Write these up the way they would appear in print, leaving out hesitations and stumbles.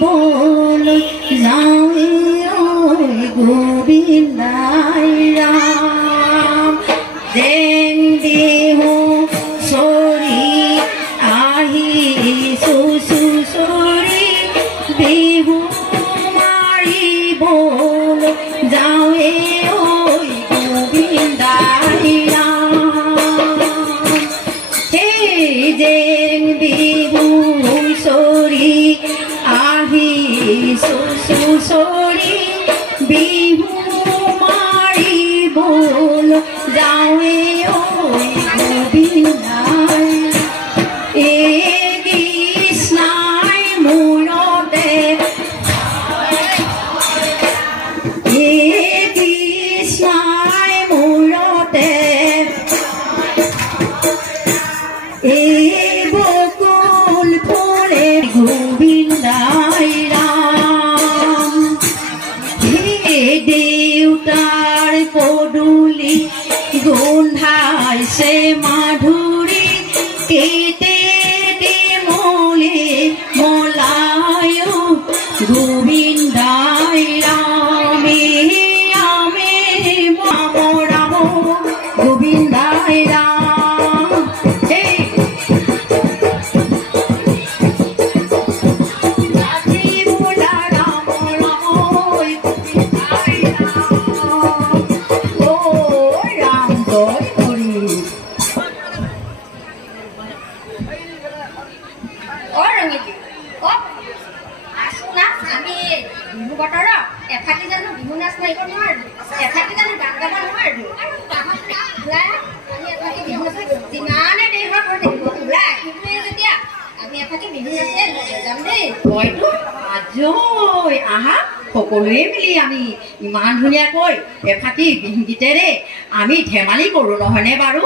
মাৰিবলৈ যাওঁৱে গোবিন্দাই ৰাম যেন বিহু চৰি আহিছো চুচৰি বিহু মাৰিবলৈ যাওঁৱে গোবিন্দাই ৰাম সেই যেন বিহু চৰি আহিছো চুচৰি বিহু মাৰিবলৈ যাওঁৱে গোবিন্দাই কৃষ্ণাই মূৰতে কৃষ্ণাই মূৰতে বকুল ফুলে গোবিন্দাই ৰাম হে দেউতাৰ পদূলি গোন্ধাইছে মাধুৰী কেতে মলে মলায়ো গোবিন্দাই ৰামে ৰামে ৰাম ৰাম গোবিন্দাই ৰাম সকলোৱে মিলি আমি ইমান ধুনীয়াকৈ এফাকি বিহু গীতেৰে আমি ধেমালি কৰোঁ নহয়নে বাৰু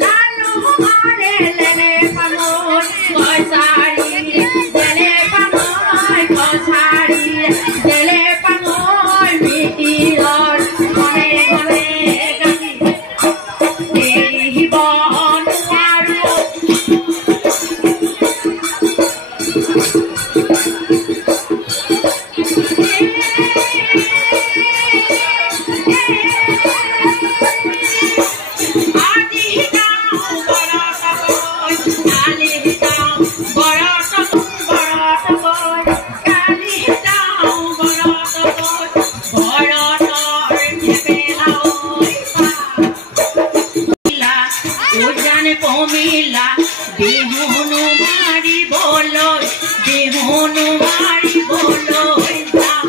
লালু মাৰে লেলে পাঙৈ কছাৰী লেলে পাঙৈ কছাৰী লেলে পাঙৈ মিতিৰৰ গনে গনে গালি এৰিব নোৱাৰো কমিলা বিহুনো মাৰিবলৈ যাওঁ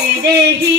এৰেহি